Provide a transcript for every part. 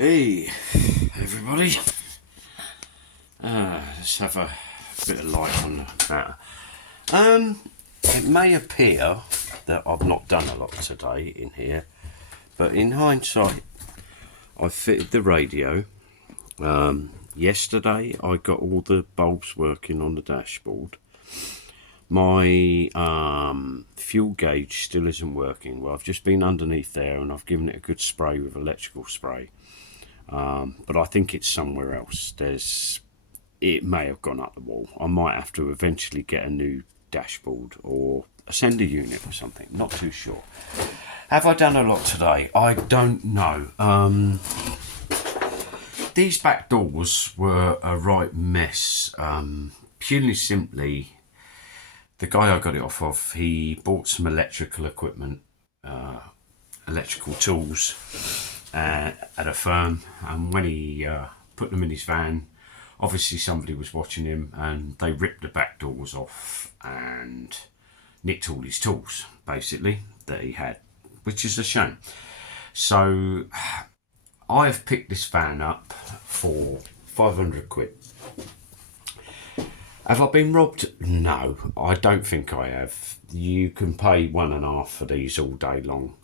Hey, everybody. Let's have a bit of light on the matter. It may appear that I've not done a lot today in here, but in hindsight, I fitted the radio. Yesterday, I got all the bulbs working on the dashboard. My fuel gauge still isn't working. Well, I've just been underneath there and I've given it a good spray with electrical spray. But I think it's somewhere else. It may have gone up the wall. I might have to eventually get a new dashboard or a sender unit or something. Not too sure. Have I done a lot today? I don't know. These back doors were a right mess. Purely simply, the guy I got it off of, he bought some electrical equipment, electrical tools at a firm, and when he put them in his van, obviously somebody was watching him and they ripped the back doors off and nicked all his tools basically that he had, which is a shame. So I've picked this van up for 500 quid. Have I been robbed? No, I don't think I have. You can pay 1.5 for these all day long.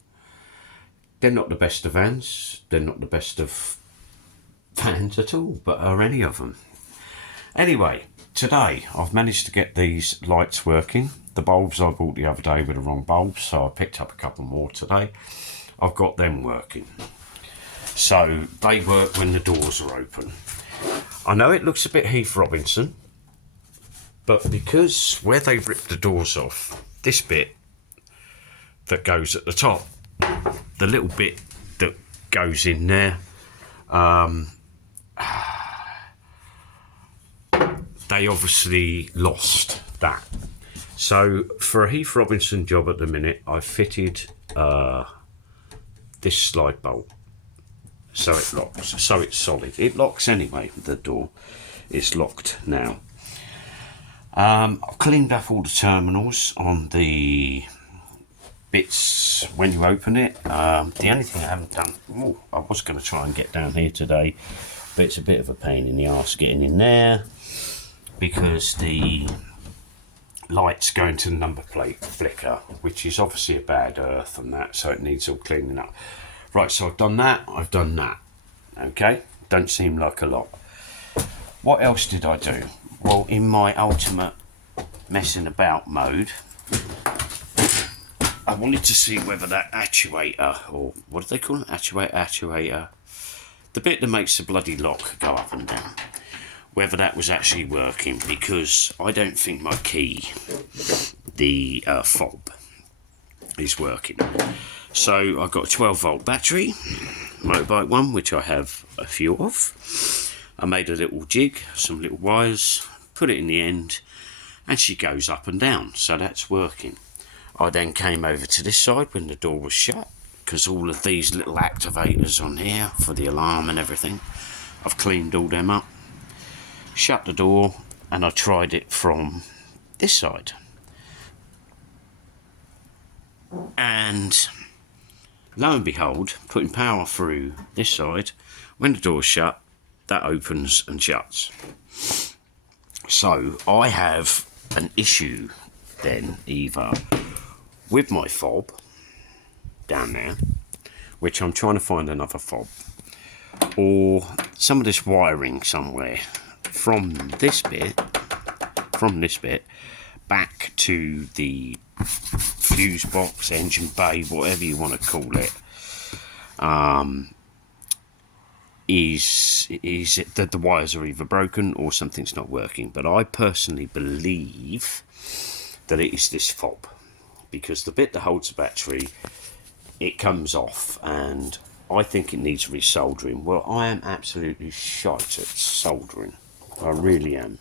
They're not the best of vans. They're not the best of vans at all, but are any of them. Anyway, today I've managed to get these lights working. The bulbs I bought the other day were the wrong bulbs, so I picked up a couple more today. I've got them working. So they work when the doors are open. I know it looks a bit Heath Robinson, but because where they ripped the doors off, this bit that goes at the top, the little bit that goes in there, they obviously lost that. So for a Heath Robinson job at the minute, I fitted this slide bolt. So it locks, so it's solid. It locks anyway, the door. It's locked now. I've cleaned up all the terminals on the bits when you open it. The only thing I haven't done, I was going to try and get down here today, but it's a bit of a pain in the arse getting in there because the lights go into the number plate flicker, which is obviously a bad earth and that, so it needs all cleaning up. Right, so I've done that. Okay, don't seem like a lot. What else did I do? Well, in my ultimate messing about mode, I wanted to see whether that actuator, or what do they call it? Actuator. The bit that makes the bloody lock go up and down. Whether that was actually working, because I don't think my key, the fob, is working. So I've got a 12 volt battery, motorbike one, which I have a few of. I made a little jig, some little wires, put it in the end, and she goes up and down, so that's working. I then came over to this side when the door was shut, because all of these little activators on here for the alarm and everything, I've cleaned all them up, shut the door, and I tried it from this side. And lo and behold, putting power through this side, when the door's shut, that opens and shuts. So I have an issue then either with my fob down there, which I'm trying to find another fob, or some of this wiring somewhere from this bit back to the fuse box, engine bay, whatever you want to call it, is it that the wires are either broken or something's not working. But I personally believe that it is this fob, because the bit that holds the battery, it comes off, and I think it needs resoldering. Well, I am absolutely shite at soldering. I really am.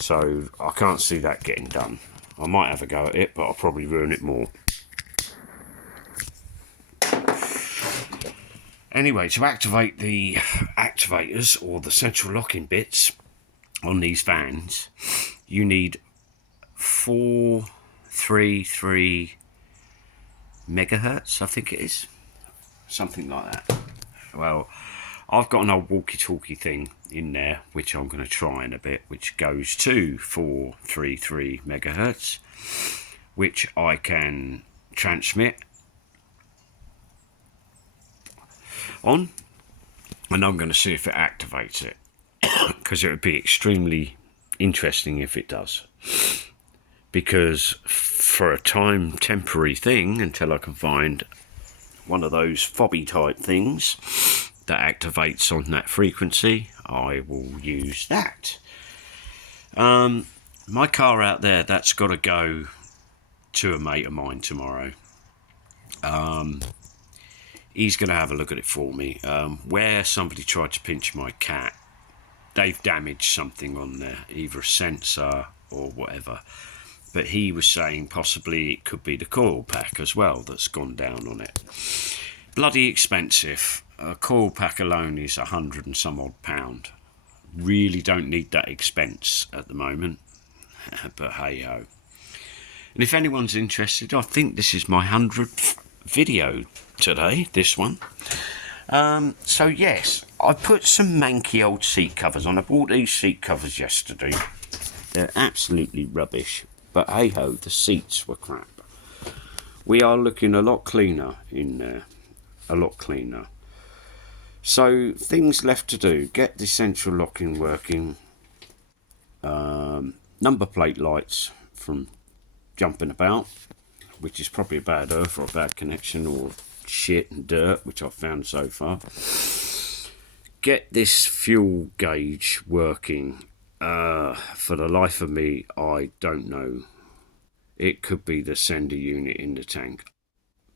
So I can't see that getting done. I might have a go at it, but I'll probably ruin it more. Anyway, to activate the activators or the central locking bits on these vans, you need 433 megahertz, I think it is. Something like that. Well, I've got an old walkie-talkie thing in there, which I'm going to try in a bit, which goes to 433 megahertz, which I can transmit on, and I'm going to see if it activates it, because it would be extremely interesting if it does, because for a temporary thing, until I can find one of those fobby type things that activates on that frequency, I will use that. My car out there, that's got to go to a mate of mine tomorrow. He's going to have a look at it for me. Where somebody tried to pinch my cat, they've damaged something on there, either a sensor or whatever. But he was saying possibly it could be the coil pack as well that's gone down on it. Bloody expensive. A coil pack alone is £100 and some odd pound. Really don't need that expense at the moment. But hey ho. And if anyone's interested, I think this is my 100th video today, this one. So yes, I put some manky old seat covers on. I bought these seat covers yesterday. They're absolutely rubbish. But hey ho, the seats were crap. We are looking a lot cleaner in there. A lot cleaner. So things left to do: get the central locking working. Number plate lights from jumping about, which is probably a bad earth or a bad connection or shit and dirt, which I've found so far. Get this fuel gauge working. For the life of me, I don't know. It could be the sender unit in the tank.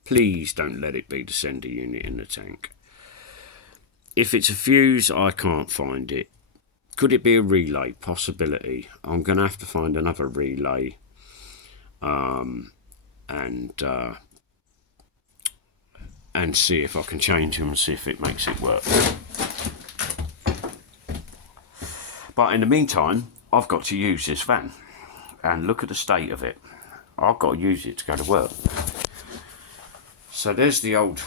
Please don't let it be the sender unit in the tank. If it's a fuse, I can't find it. Could it be a relay? Possibility. I'm going to have to find another relay and see if I can change them and see if it makes it work. But in the meantime, I've got to use this van, and look at the state of it. I've got to use it to go to work. So there's the old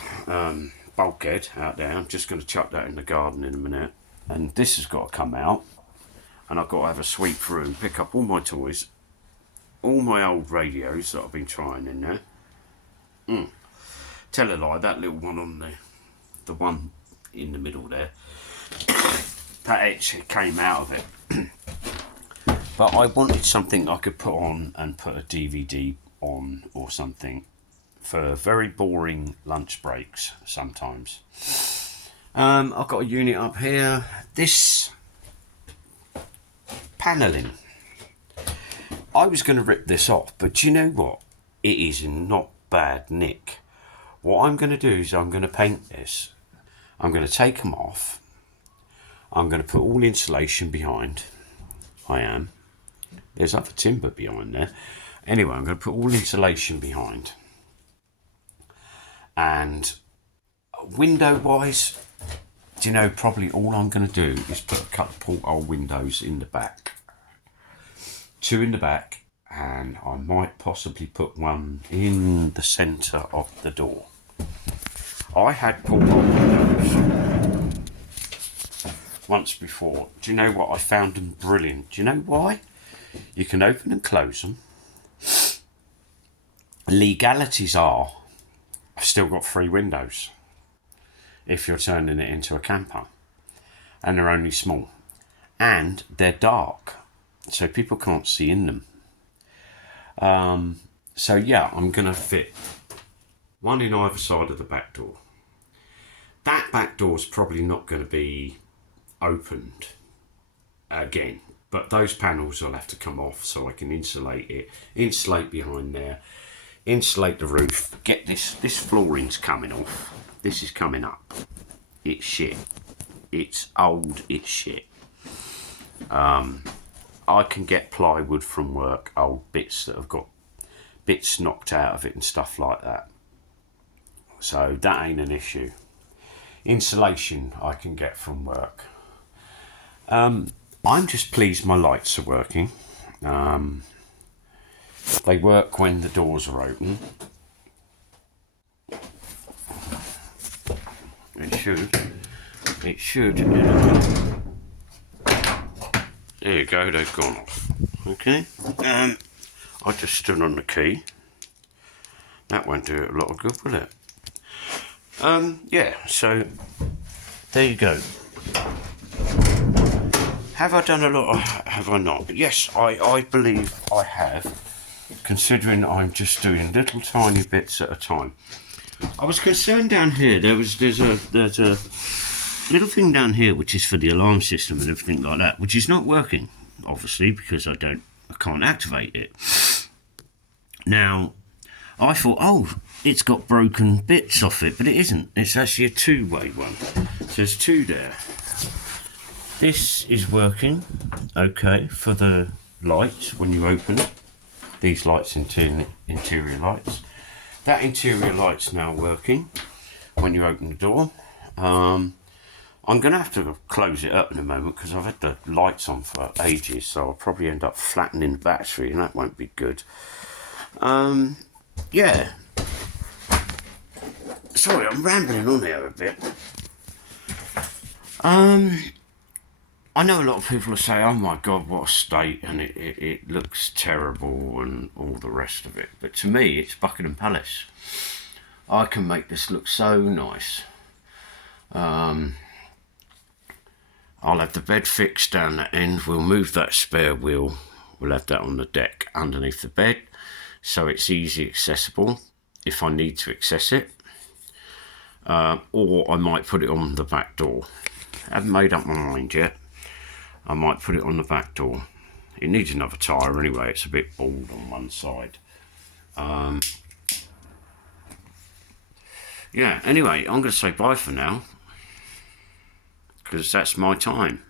bulkhead out there. I'm just going to chuck that in the garden in a minute. And this has got to come out, and I've got to have a sweep through and pick up all my toys, all my old radios that I've been trying in there. Tell a lie, that little one on there, the one in the middle there, that actually came out of it. But I wanted something I could put on and put a DVD on or something for very boring lunch breaks sometimes. I've got a unit up here. This panelling, I was going to rip this off, but you know what? It is in not bad nick. What I'm going to do is I'm going to paint this. I'm going to take them off. I'm going to put all insulation behind. I am. There's other timber behind there. Anyway, I'm going to put all insulation behind. And window-wise, do you know, probably all I'm going to do is put a couple of porthole windows in the back. 2 in the back, and I might possibly put one in the centre of the door. I had porthole windows once before. Do you know what? I found them brilliant. Do you know why? You can open and close them. Legalities are, I've still got 3 windows if you're turning it into a camper, and they're only small, and they're dark, so people can't see in them. So yeah, I'm going to fit one in either side of the back door. That back door's probably not going to be opened again, but those panels will have to come off so I can insulate it, insulate behind there, insulate the roof. Get this flooring's coming off. This is coming up. It's shit. It's old, it's shit. I can get plywood from work, old bits that have got bits knocked out of it and stuff like that. So that ain't an issue. Insulation I can get from work. I'm just pleased my lights are working. They work when the doors are open. They should. it should. There you go, they've gone off. Okay. I just stood on the key. That won't do it a lot of good, will it? Yeah, so there you go. Have I done a lot or have I not? Yes, I believe I have, considering I'm just doing little tiny bits at a time. I was concerned down here, there's a little thing down here which is for the alarm system and everything like that, which is not working, obviously, because I can't activate it. Now, I thought, oh, it's got broken bits off it, but it isn't. It's actually a two-way one. So there's two there. This is working, okay, for the lights when you open it. These lights, interior lights. That interior light's now working when you open the door. I'm going to have to close it up in a moment because I've had the lights on for ages, so I'll probably end up flattening the battery and that won't be good. Yeah. Sorry, I'm rambling on here a bit. I know a lot of people will say, oh my God, what a state, and it looks terrible and all the rest of it. But to me, it's Buckingham Palace. I can make this look so nice. I'll have the bed fixed down that end. We'll move that spare wheel. We'll have that on the deck underneath the bed, so it's easy accessible if I need to access it. Or I might put it on the back door. I haven't made up my mind yet. I might put it on the back door. It needs another tyre anyway, it's a bit bald on one side. Yeah, anyway, I'm going to say bye for now, because that's my time.